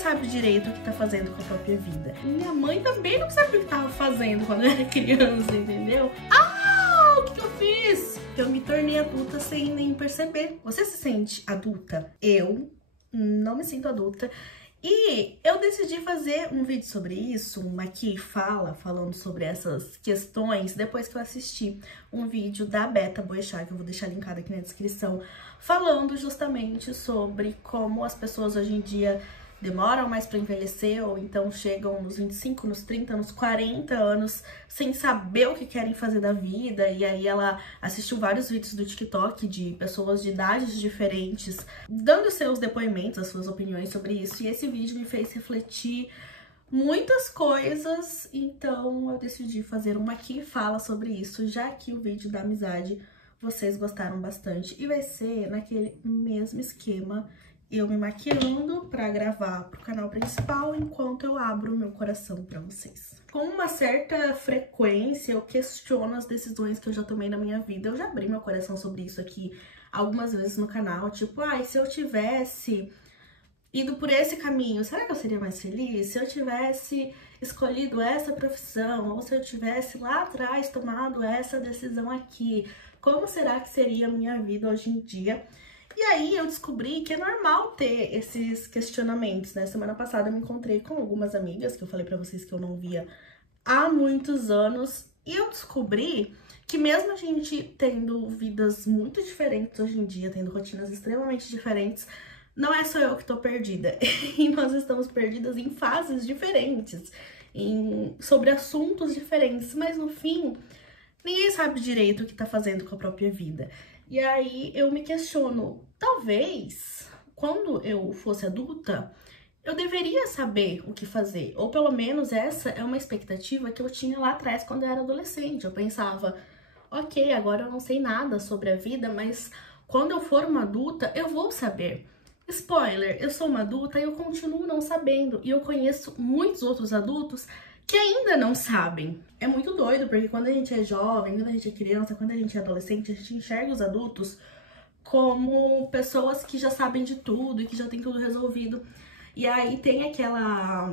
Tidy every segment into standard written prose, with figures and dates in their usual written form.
sabe direito o que tá fazendo com a própria vida. Minha mãe também não sabia o que tava fazendo quando eu era criança, entendeu? O que eu fiz? Eu me tornei adulta sem nem perceber. Você se sente adulta? Eu não me sinto adulta. E eu decidi fazer um vídeo sobre isso, uma aqui falando sobre essas questões, depois que eu assisti um vídeo da Beta Boechat, que eu vou deixar linkado aqui na descrição, falando justamente sobre como as pessoas hoje em dia demoram mais para envelhecer, ou então chegam nos 25, nos 30, nos 40 anos, sem saber o que querem fazer da vida. E aí ela assistiu vários vídeos do TikTok de pessoas de idades diferentes, dando seus depoimentos, as suas opiniões sobre isso. E esse vídeo me fez refletir muitas coisas, então eu decidi fazer uma aqui fala sobre isso, já que o vídeo da amizade vocês gostaram bastante. E vai ser naquele mesmo esquema, eu me maquiando pra gravar pro canal principal enquanto eu abro o meu coração pra vocês. Com uma certa frequência eu questiono as decisões que eu já tomei na minha vida. Eu já abri meu coração sobre isso aqui algumas vezes no canal, tipo, se eu tivesse ido por esse caminho, será que eu seria mais feliz? Se eu tivesse escolhido essa profissão, ou se eu tivesse lá atrás tomado essa decisão aqui, como será que seria a minha vida hoje em dia? E aí eu descobri que é normal ter esses questionamentos, né? Semana passada eu me encontrei com algumas amigas, que eu falei pra vocês que eu não via há muitos anos, e eu descobri que mesmo a gente tendo vidas muito diferentes hoje em dia, tendo rotinas extremamente diferentes, não é só eu que tô perdida. E nós estamos perdidas em fases diferentes, sobre assuntos diferentes, mas no fim, ninguém sabe direito o que tá fazendo com a própria vida. E aí eu me questiono, talvez, quando eu fosse adulta, eu deveria saber o que fazer. Ou pelo menos essa é uma expectativa que eu tinha lá atrás quando eu era adolescente. Eu pensava, ok, agora eu não sei nada sobre a vida, mas quando eu for uma adulta, eu vou saber. Spoiler, eu sou uma adulta e eu continuo não sabendo. E eu conheço muitos outros adultos que ainda não sabem. É muito doido, porque quando a gente é jovem, quando a gente é criança, quando a gente é adolescente, a gente enxerga os adultos como pessoas que já sabem de tudo e que já tem tudo resolvido. E aí tem aquela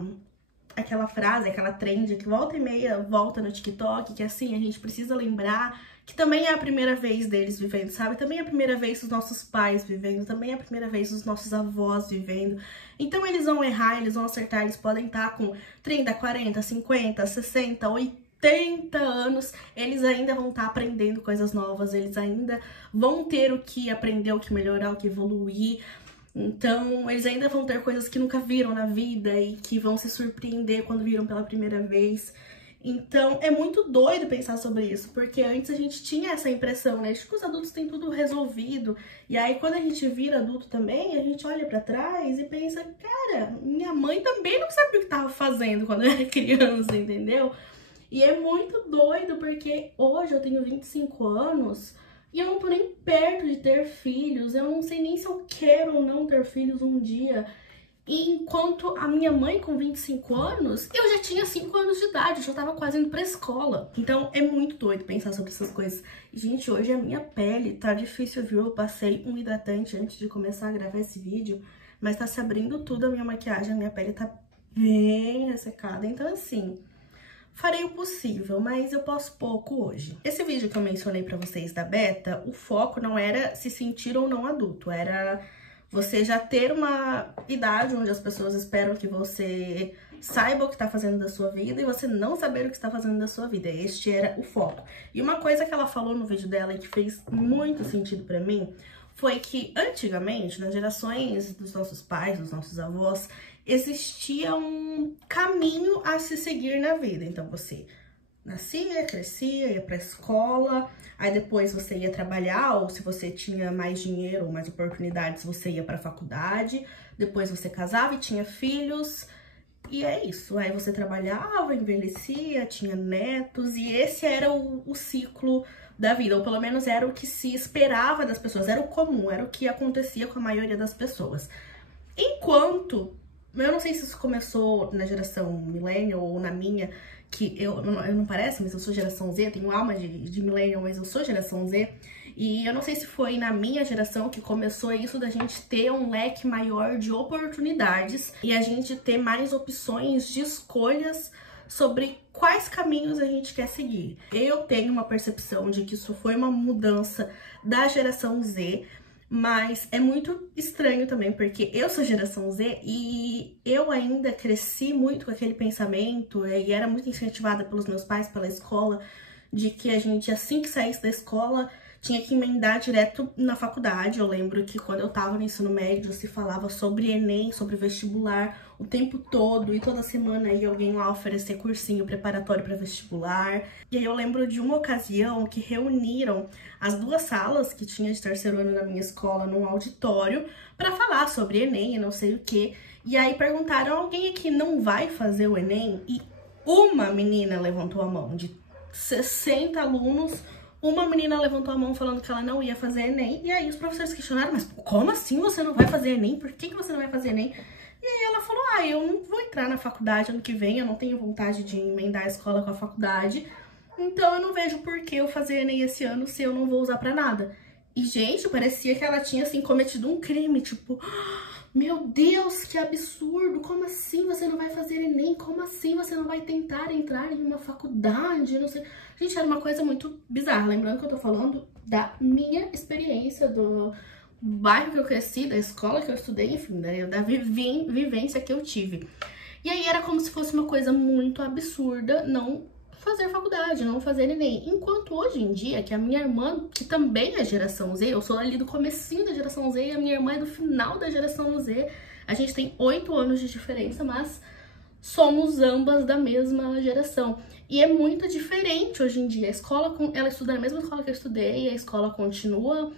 frase, aquela trend que volta e meia volta no TikTok, que assim, a gente precisa lembrar que também é a primeira vez deles vivendo, sabe? Também é a primeira vez dos nossos pais vivendo, também é a primeira vez dos nossos avós vivendo. Então eles vão errar, eles vão acertar, eles podem estar com 30, 40, 50, 60, 80 anos, eles ainda vão estar aprendendo coisas novas, eles ainda vão ter o que aprender, o que melhorar, o que evoluir. Então, eles ainda vão ter coisas que nunca viram na vida e que vão se surpreender quando viram pela primeira vez. Então, é muito doido pensar sobre isso, porque antes a gente tinha essa impressão, né, de que os adultos têm tudo resolvido. E aí, quando a gente vira adulto também, a gente olha pra trás e pensa, cara, minha mãe também não sabia o que tava fazendo quando eu era criança, entendeu? E é muito doido, porque hoje eu tenho 25 anos... E eu não tô nem perto de ter filhos, eu não sei nem se eu quero ou não ter filhos um dia. E enquanto a minha mãe com 25 anos, eu já tinha 5 anos de idade, eu já tava quase indo pra escola. Então é muito doido pensar sobre essas coisas. E, gente, hoje a minha pele tá difícil, viu? Eu passei um hidratante antes de começar a gravar esse vídeo, mas tá se abrindo tudo a minha maquiagem, a minha pele tá bem ressecada. Então, assim... farei o possível, mas eu posso pouco hoje. Esse vídeo que eu mencionei pra vocês da Beta, o foco não era se sentir ou não adulto, era você já ter uma idade onde as pessoas esperam que você saiba o que tá fazendo da sua vida e você não saber o que está fazendo da sua vida. Este era o foco. E uma coisa que ela falou no vídeo dela e que fez muito sentido pra mim foi que antigamente, nas gerações dos nossos pais, dos nossos avós, existia um caminho a se seguir na vida. Então você nascia, crescia, ia pra escola, aí depois você ia trabalhar, ou se você tinha mais dinheiro ou mais oportunidades, você ia pra faculdade, depois você casava e tinha filhos, e é isso. Aí você trabalhava, envelhecia, tinha netos, e esse era o ciclo da vida, ou pelo menos era o que se esperava das pessoas, era o comum, era o que acontecia com a maioria das pessoas. Enquanto, eu não sei se isso começou na geração millennial ou na minha, que eu não parece, mas eu sou geração Z, eu tenho alma de millennial, mas eu sou geração Z. E eu não sei se foi na minha geração que começou isso da gente ter um leque maior de oportunidades e a gente ter mais opções de escolhas sobre quais caminhos a gente quer seguir. Eu tenho uma percepção de que isso foi uma mudança da geração Z, mas é muito estranho também, porque eu sou geração Z e eu ainda cresci muito com aquele pensamento e era muito incentivada pelos meus pais, pela escola, de que a gente, assim que saísse da escola, tinha que emendar direto na faculdade. Eu lembro que quando eu tava no ensino médio, se falava sobre Enem, sobre vestibular o tempo todo, e toda semana ia alguém lá oferecer cursinho preparatório para vestibular. E aí eu lembro de uma ocasião que reuniram as duas salas que tinha de terceiro ano na minha escola num auditório para falar sobre Enem e não sei o que. E aí perguntaram: alguém aqui não vai fazer o Enem? E uma menina levantou a mão. De 60 alunos, uma menina levantou a mão falando que ela não ia fazer Enem. E aí os professores questionaram: mas como assim você não vai fazer Enem? Por que você não vai fazer Enem? E aí ela falou: eu não vou entrar na faculdade ano que vem, eu não tenho vontade de emendar a escola com a faculdade, então eu não vejo por que eu fazer Enem esse ano se eu não vou usar pra nada. E, gente, parecia que ela tinha, assim, cometido um crime, tipo: meu Deus, que absurdo, como assim você não vai fazer Enem? Como assim você não vai tentar entrar em uma faculdade? Não sei. Gente, era uma coisa muito bizarra. Lembrando que eu tô falando da minha experiência, do bairro que eu cresci, da escola que eu estudei, enfim, da vivência que eu tive. E aí era como se fosse uma coisa muito absurda não fazer faculdade, não fazer Enem. Enquanto hoje em dia, que a minha irmã, que também é geração Z, eu sou ali do comecinho da geração Z e a minha irmã é do final da geração Z, a gente tem 8 anos de diferença, mas somos ambas da mesma geração. E é muito diferente hoje em dia. A escola, ela estuda na mesma escola que eu estudei, a escola continua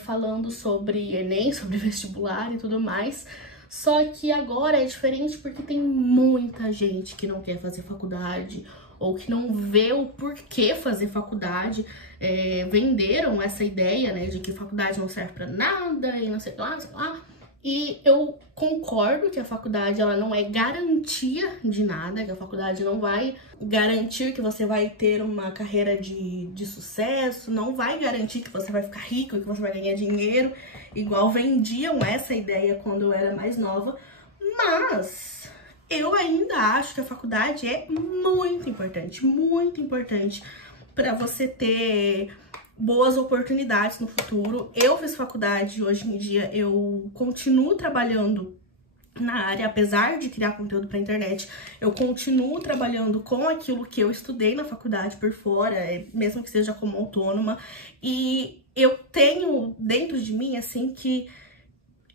falando sobre Enem, sobre vestibular e tudo mais. Só que agora é diferente porque tem muita gente que não quer fazer faculdade ou que não vê o porquê fazer faculdade. Venderam essa ideia, né, de que faculdade não serve pra nada e não sei lá, não sei lá. E eu concordo que a faculdade, ela não é garantia de nada, que a faculdade não vai garantir que você vai ter uma carreira de sucesso, não vai garantir que você vai ficar rico, que você vai ganhar dinheiro, igual vendiam essa ideia quando eu era mais nova, mas eu ainda acho que a faculdade é muito importante para você ter boas oportunidades no futuro. Eu fiz faculdade, hoje em dia eu continuo trabalhando na área, apesar de criar conteúdo para internet, eu continuo trabalhando com aquilo que eu estudei na faculdade por fora, mesmo que seja como autônoma, e eu tenho dentro de mim, assim, que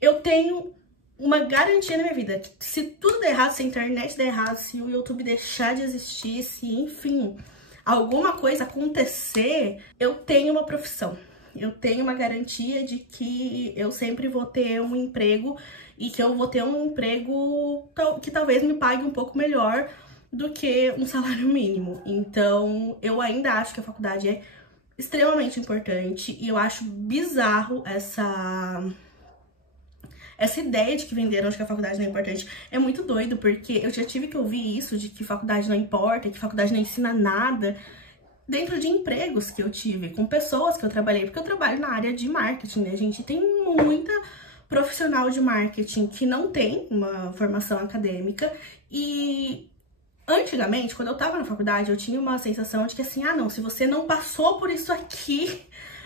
eu tenho uma garantia na minha vida. Se tudo der errado, se a internet der errado, se o YouTube deixar de existir, se, enfim, alguma coisa acontecer, eu tenho uma profissão. Eu tenho uma garantia de que eu sempre vou ter um emprego e que eu vou ter um emprego que talvez me pague um pouco melhor do que um salário mínimo. Então, eu ainda acho que a faculdade é extremamente importante e eu acho bizarro essa ideia de que venderam de que a faculdade não é importante. É muito doido, porque eu já tive que ouvir isso, de que faculdade não importa, que faculdade não ensina nada, dentro de empregos que eu tive, com pessoas que eu trabalhei, porque eu trabalho na área de marketing, né, gente? Tem muita profissional de marketing que não tem uma formação acadêmica e antigamente, quando eu tava na faculdade, eu tinha uma sensação de que assim, não, se você não passou por isso aqui,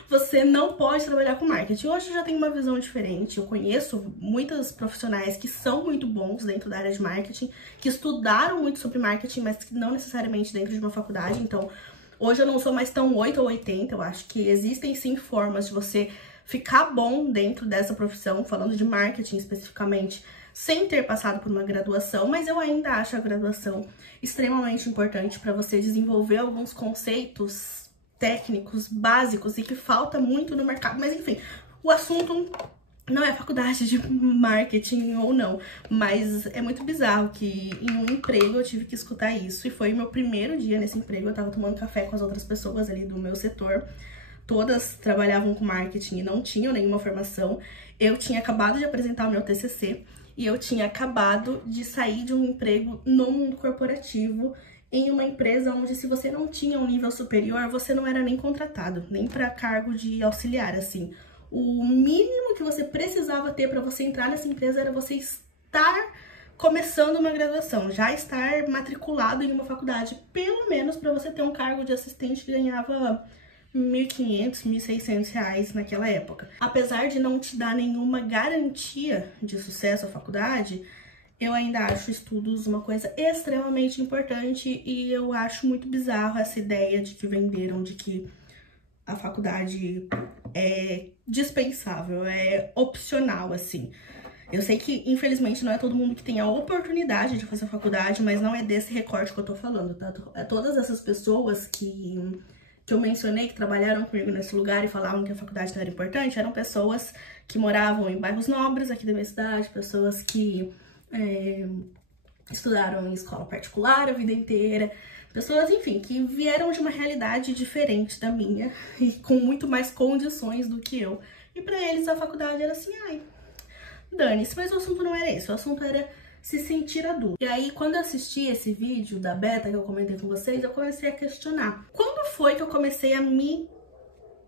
você não pode trabalhar com marketing. Hoje eu já tenho uma visão diferente. Eu conheço muitos profissionais que são muito bons dentro da área de marketing, que estudaram muito sobre marketing, mas que não necessariamente dentro de uma faculdade. Então, hoje eu não sou mais tão 8 ou 80. Eu acho que existem sim formas de você ficar bom dentro dessa profissão, falando de marketing especificamente, sem ter passado por uma graduação, mas eu ainda acho a graduação extremamente importante para você desenvolver alguns conceitos técnicos básicos e que falta muito no mercado. Mas enfim, o assunto não é faculdade de marketing ou não, mas é muito bizarro que em um emprego eu tive que escutar isso, e foi meu primeiro dia nesse emprego. Eu tava tomando café com as outras pessoas ali do meu setor, todas trabalhavam com marketing e não tinham nenhuma formação. Eu tinha acabado de apresentar o meu TCC e eu tinha acabado de sair de um emprego no mundo corporativo em uma empresa onde se você não tinha um nível superior, você não era nem contratado, nem para cargo de auxiliar, assim. O mínimo que você precisava ter para você entrar nessa empresa era você estar começando uma graduação, já estar matriculado em uma faculdade, pelo menos para você ter um cargo de assistente que ganhava R$1.500, R$1.600 naquela época. Apesar de não te dar nenhuma garantia de sucesso à faculdade, eu ainda acho estudos uma coisa extremamente importante e eu acho muito bizarro essa ideia de que venderam de que a faculdade é dispensável, é opcional, assim. Eu sei que, infelizmente, não é todo mundo que tem a oportunidade de fazer faculdade, mas não é desse recorte que eu tô falando, tá? Todas essas pessoas que eu mencionei, que trabalharam comigo nesse lugar e falavam que a faculdade não era importante, eram pessoas que moravam em bairros nobres aqui da minha cidade, pessoas que estudaram em escola particular a vida inteira, pessoas, enfim, que vieram de uma realidade diferente da minha e com muito mais condições do que eu. E pra eles a faculdade era assim, ai, dane-se, mas o assunto não era esse, o assunto era se sentir adulto. E aí, quando eu assisti esse vídeo da Beta que eu comentei com vocês, eu comecei a questionar. Quando foi que eu comecei a me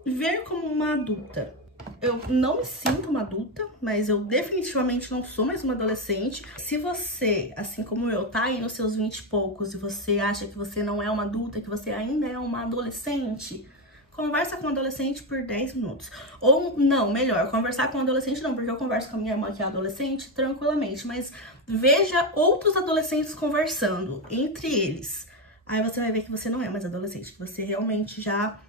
ver como uma adulta? Eu não me sinto uma adulta, mas eu definitivamente não sou mais uma adolescente. Se você, assim como eu, tá aí nos seus 20 e poucos e você acha que você não é uma adulta, que você ainda é uma adolescente, conversa com um adolescente por 10 minutos. Ou não, melhor, conversar com um adolescente não, porque eu converso com a minha irmã que é adolescente tranquilamente, mas veja outros adolescentes conversando entre eles. Aí você vai ver que você não é mais adolescente, que você realmente já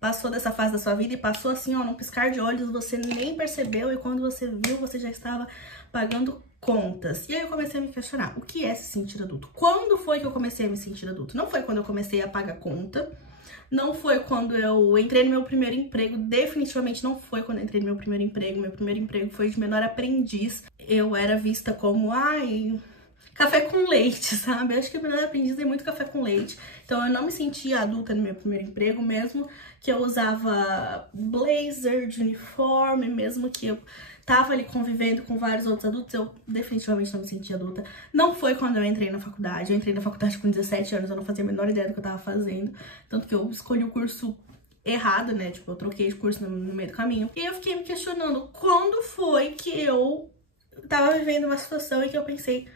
passou dessa fase da sua vida e passou assim, ó, num piscar de olhos, você nem percebeu e quando você viu, você já estava pagando contas. E aí eu comecei a me questionar, o que é se sentir adulto? Quando foi que eu comecei a me sentir adulto? Não foi quando eu comecei a pagar conta, não foi quando eu entrei no meu primeiro emprego, definitivamente não foi quando eu entrei no meu primeiro emprego foi de menor aprendiz. Eu era vista como, ai, café com leite, sabe? Acho que a menor aprendiz é muito café com leite. Então eu não me sentia adulta no meu primeiro emprego, mesmo que eu usava blazer de uniforme, mesmo que eu tava ali convivendo com vários outros adultos, eu definitivamente não me sentia adulta. Não foi quando eu entrei na faculdade. Eu entrei na faculdade com 17 anos, eu não fazia a menor ideia do que eu tava fazendo. Tanto que eu escolhi o curso errado, né? Tipo, eu troquei de curso no meio do caminho. E eu fiquei me questionando quando foi que eu tava vivendo uma situação em que eu pensei,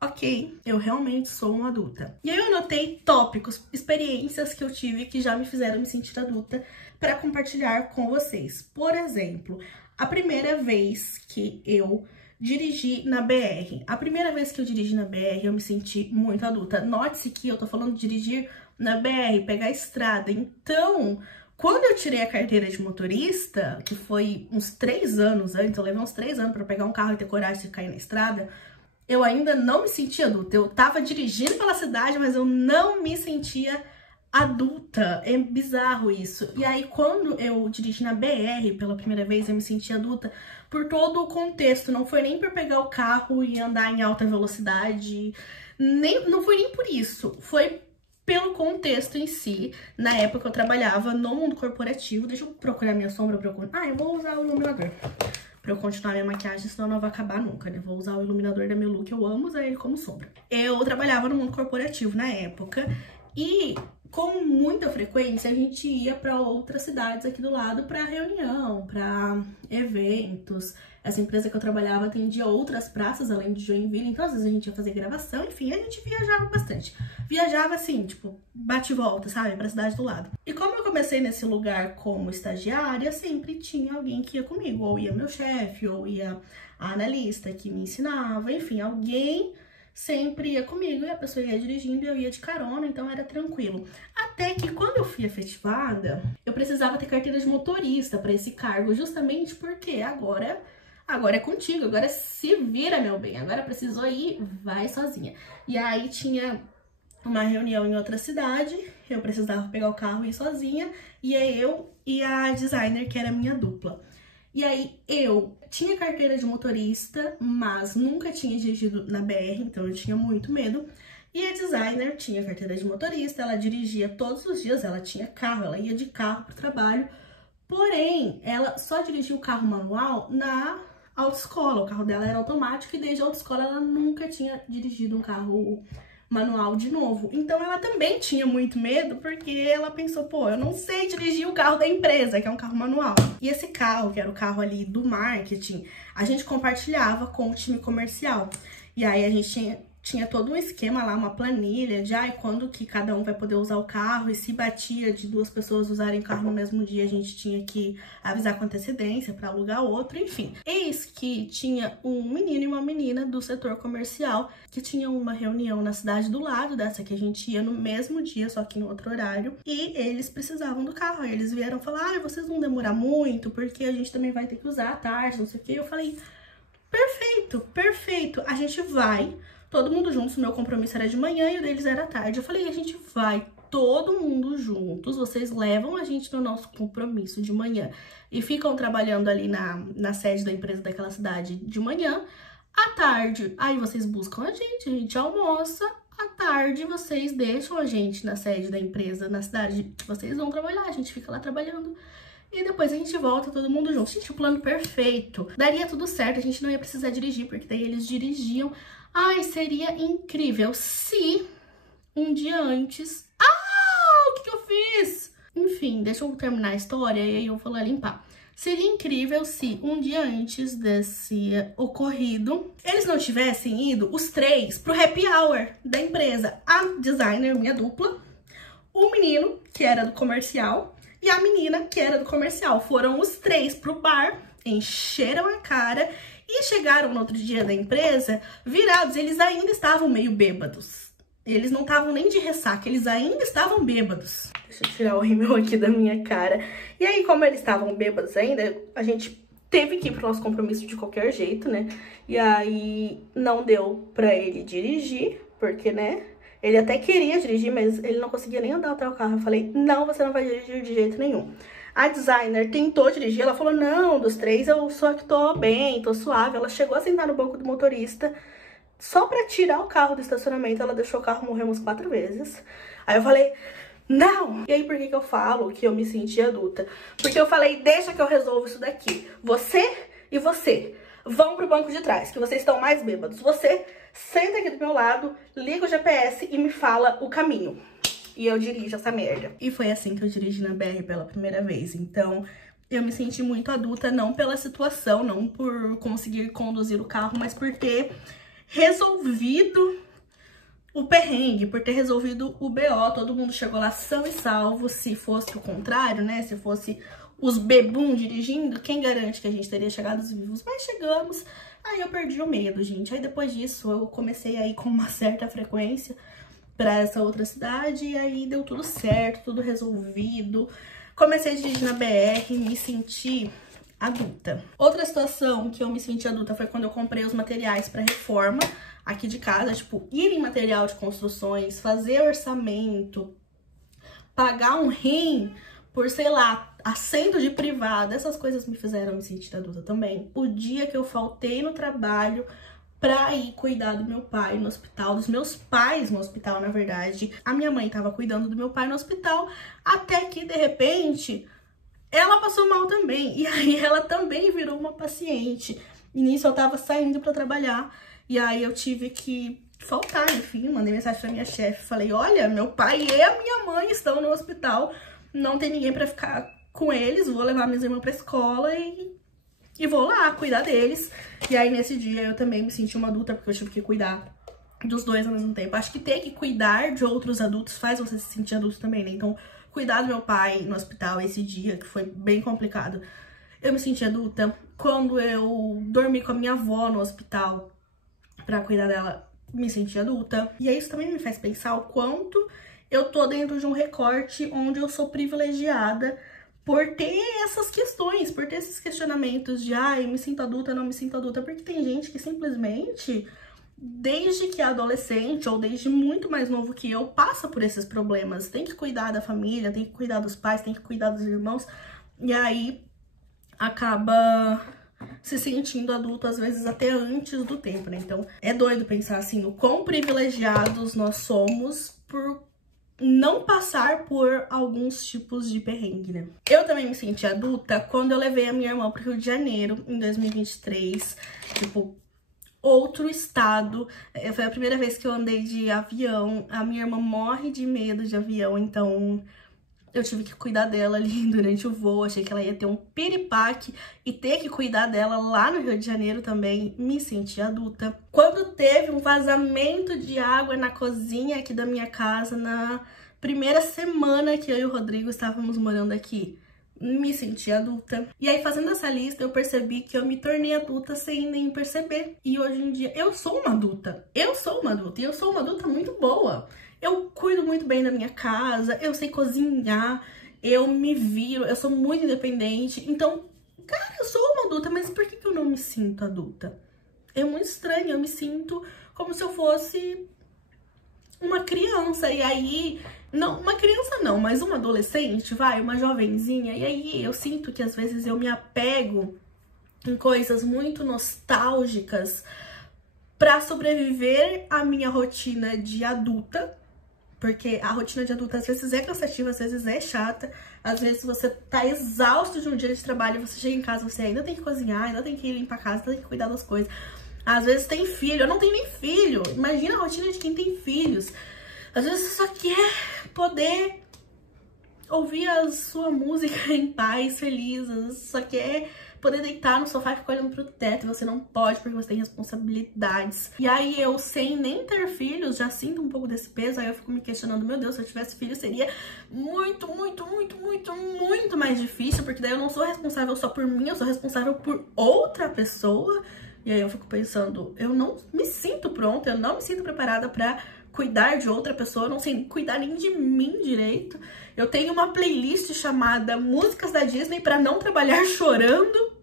ok, eu realmente sou uma adulta. E aí eu anotei tópicos, experiências que eu tive que já me fizeram me sentir adulta para compartilhar com vocês. Por exemplo, a primeira vez que eu dirigi na BR. A primeira vez que eu dirigi na BR, eu me senti muito adulta. Note-se que eu tô falando de dirigir na BR, pegar a estrada. Então, quando eu tirei a carteira de motorista, que foi uns 3 anos antes, eu levei uns 3 anos para pegar um carro e ter coragem de cair na estrada, eu ainda não me sentia adulta. Eu tava dirigindo pela cidade, mas eu não me sentia adulta. É bizarro isso. E aí, quando eu dirigi na BR pela primeira vez, eu me senti adulta por todo o contexto. Não foi nem por pegar o carro e andar em alta velocidade. Não foi nem por isso. Foi pelo contexto em si. Na época, eu trabalhava no mundo corporativo. Deixa eu procurar minha sombra pra eu... Ah, eu vou usar o iluminador pra eu continuar minha maquiagem, senão não vai acabar nunca, né? Vou usar o iluminador da meu look, eu amo usar ele como sombra. Eu trabalhava no mundo corporativo na época e com muita frequência a gente ia para outras cidades aqui do lado para reunião, para eventos. Essa empresa que eu trabalhava atendia outras praças além de Joinville, então às vezes a gente ia fazer gravação, enfim, a gente viajava bastante. Viajava assim, tipo, bate e volta, sabe, pra cidade do lado. E como eu comecei nesse lugar como estagiária, sempre tinha alguém que ia comigo, ou ia meu chefe, ou ia a analista que me ensinava, enfim, alguém sempre ia comigo e a pessoa ia dirigindo e eu ia de carona, então era tranquilo. Até que quando eu fui efetivada, eu precisava ter carteira de motorista para esse cargo, justamente porque agora é contigo, agora se vira, meu bem, agora precisou ir, vai sozinha. E aí tinha uma reunião em outra cidade, eu precisava pegar o carro e ir sozinha, e aí eu e a designer, que era a minha dupla. E aí eu tinha carteira de motorista, mas nunca tinha dirigido na BR, então eu tinha muito medo. E a designer tinha carteira de motorista, ela dirigia todos os dias, ela tinha carro, ela ia de carro pro trabalho. Porém, ela só dirigia o carro manual na autoescola, o carro dela era automático e desde a autoescola ela nunca tinha dirigido um carro manual de novo. Então ela também tinha muito medo, porque ela pensou, pô, eu não sei dirigir o carro da empresa, que é um carro manual. E esse carro, que era o carro ali do marketing, a gente compartilhava com o time comercial. E aí a gente tinha todo um esquema lá, uma planilha de quando que cada um vai poder usar o carro, e se batia de 2 pessoas usarem o carro no mesmo dia, a gente tinha que avisar com antecedência para alugar outro, enfim. Eis que tinha um menino e uma menina do setor comercial que tinham uma reunião na cidade do lado dessa que a gente ia no mesmo dia, só que em outro horário, e eles precisavam do carro. Aí eles vieram falar, vocês vão demorar muito, porque a gente também vai ter que usar à tarde, não sei o que. Eu falei, perfeito, perfeito, a gente vai, todo mundo juntos. O meu compromisso era de manhã e o deles era à tarde. Eu falei, a gente vai todo mundo juntos, vocês levam a gente no nosso compromisso de manhã e ficam trabalhando ali na sede da empresa daquela cidade de manhã. À tarde, aí vocês buscam a gente almoça. À tarde, vocês deixam a gente na sede da empresa, na cidade que vocês vão trabalhar, a gente fica lá trabalhando. E depois a gente volta todo mundo junto. Gente, o plano perfeito. Daria tudo certo, a gente não ia precisar dirigir, porque daí eles dirigiam. Ai, seria incrível se um dia antes... o que eu fiz? Enfim, deixa eu terminar a história e aí eu vou lá limpar. Seria incrível se um dia antes desse ocorrido, eles não tivessem ido, os 3, pro happy hour da empresa. A designer, minha dupla, o menino, que era do comercial, e a menina, que era do comercial. Foram os 3 pro bar, encheram a cara e chegaram no outro dia da empresa virados. Eles ainda estavam meio bêbados. Eles não estavam nem de ressaca, eles ainda estavam bêbados. Deixa eu tirar o rímel aqui da minha cara. E aí, como eles estavam bêbados ainda, a gente teve que ir pro nosso compromisso de qualquer jeito, né? E aí, não deu pra ele dirigir, porque, né? Ele até queria dirigir, mas ele não conseguia nem andar até o carro. Eu falei, não, você não vai dirigir de jeito nenhum. A designer tentou dirigir, ela falou, não, dos 3 eu só que tô bem, tô suave. Ela chegou a sentar no banco do motorista, só pra tirar o carro do estacionamento. Ela deixou o carro morrer umas 4 vezes. Aí eu falei, não! E aí por que eu falo que eu me senti adulta? Porque eu falei, deixa que eu resolvo isso daqui. Você e você vão pro banco de trás, que vocês estão mais bêbados. Você senta aqui do meu lado, liga o GPS e me fala o caminho. E eu dirijo essa merda. E foi assim que eu dirigi na BR pela primeira vez. Então, eu me senti muito adulta, não pela situação, não por conseguir conduzir o carro, mas por ter resolvido o perrengue, por ter resolvido o BO. Todo mundo chegou lá são e salvo. Se fosse o contrário, né? Se fosse os bebum dirigindo, quem garante que a gente teria chegado vivos? Mas chegamos. Aí eu perdi o medo, gente. Aí depois disso eu comecei a ir com uma certa frequência pra essa outra cidade, e aí deu tudo certo, tudo resolvido. Comecei a dirigir na BR, me senti adulta. Outra situação que eu me senti adulta foi quando eu comprei os materiais pra reforma aqui de casa, tipo, ir em material de construções, fazer orçamento, pagar um rim por, sei lá, assento de privada. Essas coisas me fizeram me sentir adulta também. O dia que eu faltei no trabalho pra ir cuidar do meu pai no hospital, dos meus pais no hospital, na verdade. A minha mãe tava cuidando do meu pai no hospital, até que, de repente, ela passou mal também. E aí ela também virou uma paciente. E nisso eu tava saindo pra trabalhar, e aí eu tive que faltar, enfim. Mandei mensagem pra minha chefe, falei, olha, meu pai e a minha mãe estão no hospital, não tem ninguém pra ficar com eles, vou levar minhas irmãs pra escola e vou lá cuidar deles. E aí, nesse dia, eu também me senti uma adulta, porque eu tive que cuidar dos 2 ao mesmo tempo. Acho que ter que cuidar de outros adultos faz você se sentir adulto também, né? Então, cuidar do meu pai no hospital esse dia, que foi bem complicado, eu me senti adulta. Quando eu dormi com a minha avó no hospital pra cuidar dela, me senti adulta. E aí, isso também me faz pensar o quanto eu tô dentro de um recorte onde eu sou privilegiada por ter essas questões, por ter esses questionamentos de eu me sinto adulta, não me sinto adulta, porque tem gente que simplesmente, desde que é adolescente ou desde muito mais novo que eu, passa por esses problemas. Tem que cuidar da família, tem que cuidar dos pais, tem que cuidar dos irmãos, e aí acaba se sentindo adulto, às vezes até antes do tempo, né? Então é doido pensar assim, o quão privilegiados nós somos por não passar por alguns tipos de perrengue, né? Eu também me senti adulta quando eu levei a minha irmã pro Rio de Janeiro, em 2023. Tipo, outro estado. Foi a primeira vez que eu andei de avião. A minha irmã morre de medo de avião, então eu tive que cuidar dela ali durante o voo. Achei que ela ia ter um piripaque e ter que cuidar dela lá no Rio de Janeiro também. Me senti adulta. Quando teve um vazamento de água na cozinha aqui da minha casa, na primeira semana que eu e o Rodrigo estávamos morando aqui, me senti adulta. E aí, fazendo essa lista, eu percebi que eu me tornei adulta sem nem perceber. E hoje em dia, eu sou uma adulta. Eu sou uma adulta. E eu sou uma adulta muito boa. Eu cuido muito bem da minha casa, eu sei cozinhar, eu me viro, eu sou muito independente. Então, cara, eu sou uma adulta, mas por que eu não me sinto adulta? É muito estranho, eu me sinto como se eu fosse uma criança. E aí, não, uma criança não, mas uma adolescente, vai, uma jovenzinha. E aí eu sinto que às vezes eu me apego em coisas muito nostálgicas pra sobreviver à minha rotina de adulta. Porque a rotina de adulta às vezes é cansativa, às vezes é chata, às vezes você tá exausto de um dia de trabalho, você chega em casa, você ainda tem que cozinhar, ainda tem que limpar a casa, ainda tem que cuidar das coisas. Às vezes tem filho, eu não tenho nem filho. Imagina a rotina de quem tem filhos. Às vezes você só quer poder ouvir a sua música em paz, feliz, você só quer poder deitar no sofá e ficar olhando pro teto, e você não pode porque você tem responsabilidades. E aí eu, sem nem ter filhos, já sinto um pouco desse peso, aí eu fico me questionando, meu Deus, se eu tivesse filho seria muito mais difícil, porque daí eu não sou responsável só por mim, eu sou responsável por outra pessoa. E aí eu fico pensando, eu não me sinto pronta, eu não me sinto preparada pra cuidar de outra pessoa, eu não sei cuidar nem de mim direito. Eu tenho uma playlist chamada Músicas da Disney pra não trabalhar chorando.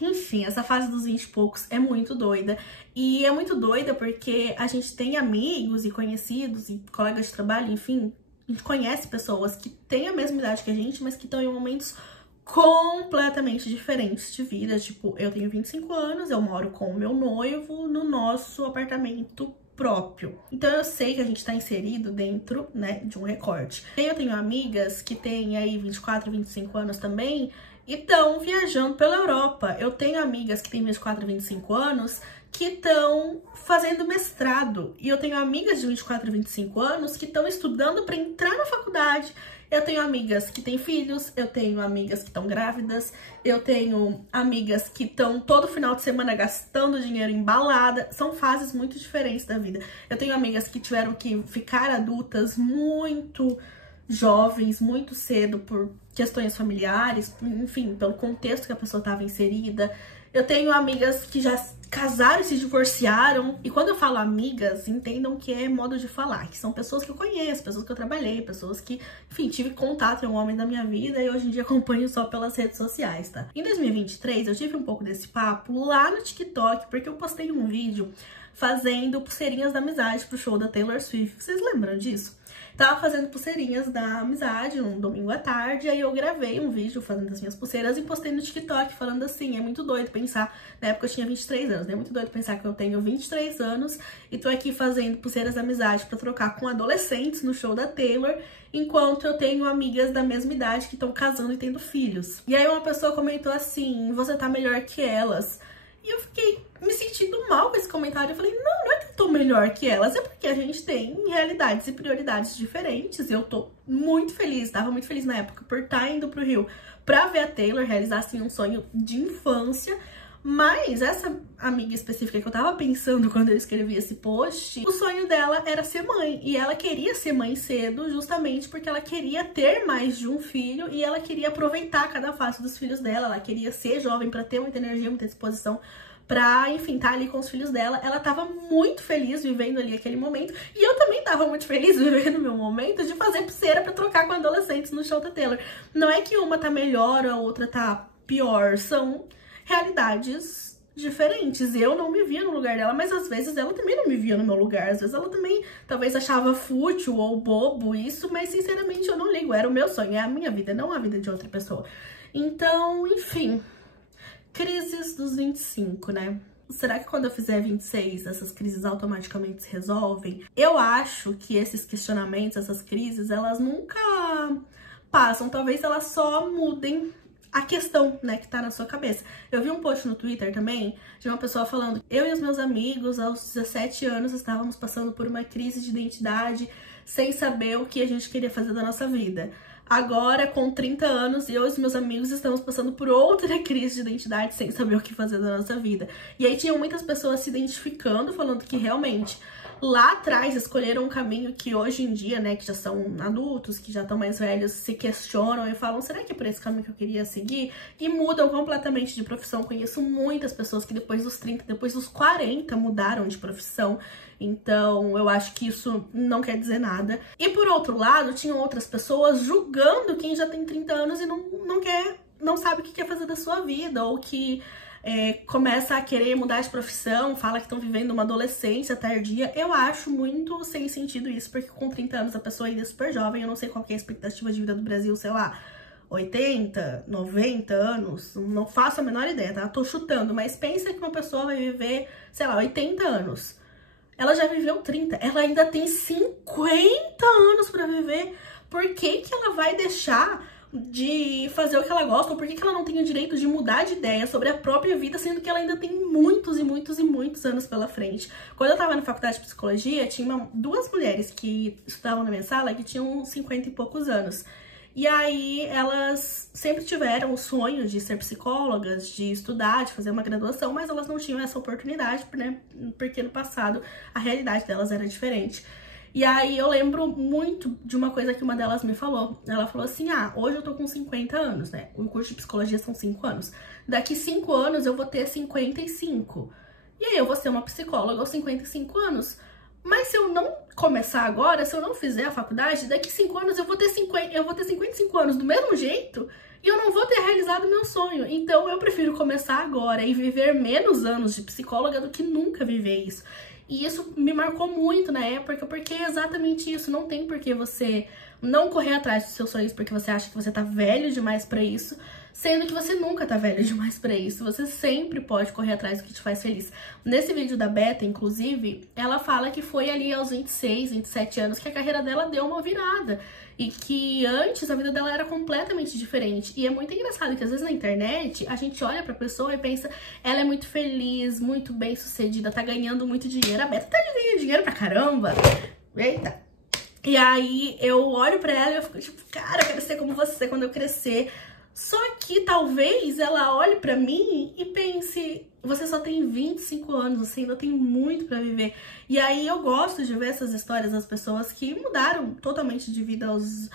Enfim, essa fase dos 20 e poucos é muito doida. E é muito doida porque a gente tem amigos e conhecidos e colegas de trabalho, enfim, a gente conhece pessoas que têm a mesma idade que a gente, mas que estão em momentos completamente diferentes de vida. Tipo, eu tenho 25 anos, eu moro com o meu noivo no nosso apartamento próprio. Então eu sei que a gente tá inserido dentro, né, de um recorte. Eu tenho amigas que têm aí 24, 25 anos também e estão viajando pela Europa. Eu tenho amigas que têm 24, 25 anos que estão fazendo mestrado. E eu tenho amigas de 24, 25 anos que estão estudando para entrar na faculdade. Eu tenho amigas que têm filhos, eu tenho amigas que estão grávidas, eu tenho amigas que estão todo final de semana gastando dinheiro em balada. São fases muito diferentes da vida. Eu tenho amigas que tiveram que ficar adultas muito jovens, muito cedo, por questões familiares, enfim, pelo contexto que a pessoa estava inserida. Eu tenho amigas que já casaram e se divorciaram. E quando eu falo amigas, entendam que é modo de falar, que são pessoas que eu conheço, pessoas que eu trabalhei, pessoas que, enfim, tive contato, é um homem da minha vida e hoje em dia acompanho só pelas redes sociais, tá? Em 2023, eu tive um pouco desse papo lá no TikTok, porque eu postei um vídeo fazendo pulseirinhas da amizade pro show da Taylor Swift. Vocês lembram disso? Tava fazendo pulseirinhas da amizade num domingo à tarde, aí eu gravei um vídeo fazendo as minhas pulseiras e postei no TikTok falando assim, é muito doido pensar, na época eu tinha 23 anos, né? É muito doido pensar que eu tenho 23 anos e tô aqui fazendo pulseiras da amizade pra trocar com adolescentes no show da Taylor, enquanto eu tenho amigas da mesma idade que estão casando e tendo filhos. E aí uma pessoa comentou assim, você tá melhor que elas. E eu fiquei me sentindo mal com esse comentário. Eu falei, não é que eu tô melhor que elas, é porque a gente tem realidades e prioridades diferentes. Eu tô muito feliz, tava muito feliz na época por estar indo pro Rio pra ver a Taylor, realizar assim um sonho de infância. Mas essa amiga específica que eu tava pensando quando eu escrevi esse post, o sonho dela era ser mãe. E ela queria ser mãe cedo justamente porque ela queria ter mais de um filho e ela queria aproveitar cada fase dos filhos dela. Ela queria ser jovem pra ter muita energia, muita disposição pra, enfim, tá ali com os filhos dela. Ela tava muito feliz vivendo ali aquele momento. E eu também tava muito feliz vivendo o meu momento de fazer pulseira pra trocar com adolescentes no show da Taylor. Não é que uma tá melhor, a outra tá pior. São realidades diferentes. Eu não me via no lugar dela, mas às vezes ela também não me via no meu lugar. Às vezes ela também talvez achava fútil ou bobo isso, mas sinceramente eu não ligo. Era o meu sonho, é a minha vida, não a vida de outra pessoa. Então, enfim, crises dos 25, né? Será que quando eu fizer 26, essas crises automaticamente se resolvem? Eu acho que esses questionamentos, essas crises, elas nunca passam. Talvez elas só mudem a questão, né, que tá na sua cabeça. Eu vi um post no Twitter também de uma pessoa falando: eu e os meus amigos, aos 17 anos, estávamos passando por uma crise de identidade sem saber o que a gente queria fazer da nossa vida. Agora, com 30 anos, eu e os meus amigos estamos passando por outra crise de identidade sem saber o que fazer da nossa vida. E aí tinham muitas pessoas se identificando, falando que realmente lá atrás escolheram um caminho que hoje em dia, né, que já são adultos, que já estão mais velhos, se questionam e falam: será que é por esse caminho que eu queria seguir? E mudam completamente de profissão. Conheço muitas pessoas que depois dos 30, depois dos 40 mudaram de profissão. Então, eu acho que isso não quer dizer nada. E por outro lado, tinham outras pessoas julgando quem já tem 30 anos e não sabe o que quer fazer da sua vida, ou que começa a querer mudar de profissão, fala que estão vivendo uma adolescência tardia. Eu acho muito sem sentido isso, porque com 30 anos a pessoa ainda é super jovem. Eu não sei qual que é a expectativa de vida do Brasil, sei lá, 80, 90 anos, não faço a menor ideia, tá? Tô chutando, mas pensa que uma pessoa vai viver, sei lá, 80 anos. Ela já viveu 30, ela ainda tem 50 anos pra viver. Por que que ela vai deixar de fazer o que ela gosta? Ou por que que ela não tem o direito de mudar de ideia sobre a própria vida, sendo que ela ainda tem muitos e muitos e muitos anos pela frente? Quando eu tava na faculdade de psicologia, tinha duas mulheres que estudavam na minha sala que tinham 50 e poucos anos. E aí elas sempre tiveram o sonho de ser psicólogas, de estudar, de fazer uma graduação, mas elas não tinham essa oportunidade, né? Porque no passado a realidade delas era diferente. E aí eu lembro muito de uma coisa que uma delas me falou. Ela falou assim: ah, hoje eu tô com 50 anos, né? O curso de psicologia são 5 anos. Daqui 5 anos eu vou ter 55. E aí eu vou ser uma psicóloga aos 55 anos. Mas se eu não começar agora, se eu não fizer a faculdade, daqui 5 anos eu vou ter 55 anos do mesmo jeito e eu não vou ter realizado o meu sonho. Então eu prefiro começar agora e viver menos anos de psicóloga do que nunca viver isso. E isso me marcou muito na época, porque é exatamente isso. Não tem por que você não correr atrás dos seus sonhos porque você acha que você tá velho demais pra isso, sendo que você nunca tá velho demais pra isso. Você sempre pode correr atrás do que te faz feliz. Nesse vídeo da Beta, inclusive, ela fala que foi ali aos 26, 27 anos que a carreira dela deu uma virada. E que antes a vida dela era completamente diferente. E é muito engraçado que às vezes na internet a gente olha pra pessoa e pensa: ela é muito feliz, muito bem sucedida, tá ganhando muito dinheiro. A Beta tá ganhando dinheiro pra caramba. Eita! E aí eu olho pra ela e eu fico tipo: cara, eu quero ser como você quando eu crescer. Só que talvez ela olhe pra mim e pense: você só tem 25 anos, você ainda tem muito pra viver. E aí eu gosto de ver essas histórias das pessoas que mudaram totalmente de vida aos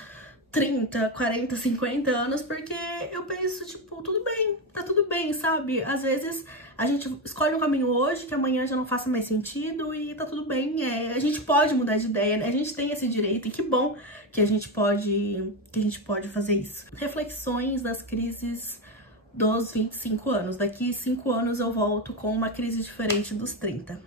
30, 40, 50 anos, porque eu penso, tipo, tudo bem, tá tudo bem, sabe? Às vezes a gente escolhe um caminho hoje que amanhã já não faça mais sentido e tá tudo bem. A gente pode mudar de ideia, né? A gente tem esse direito e que bom que a gente pode fazer isso. Reflexões das crises dos 25 anos. Daqui 5 anos eu volto com uma crise diferente dos 30.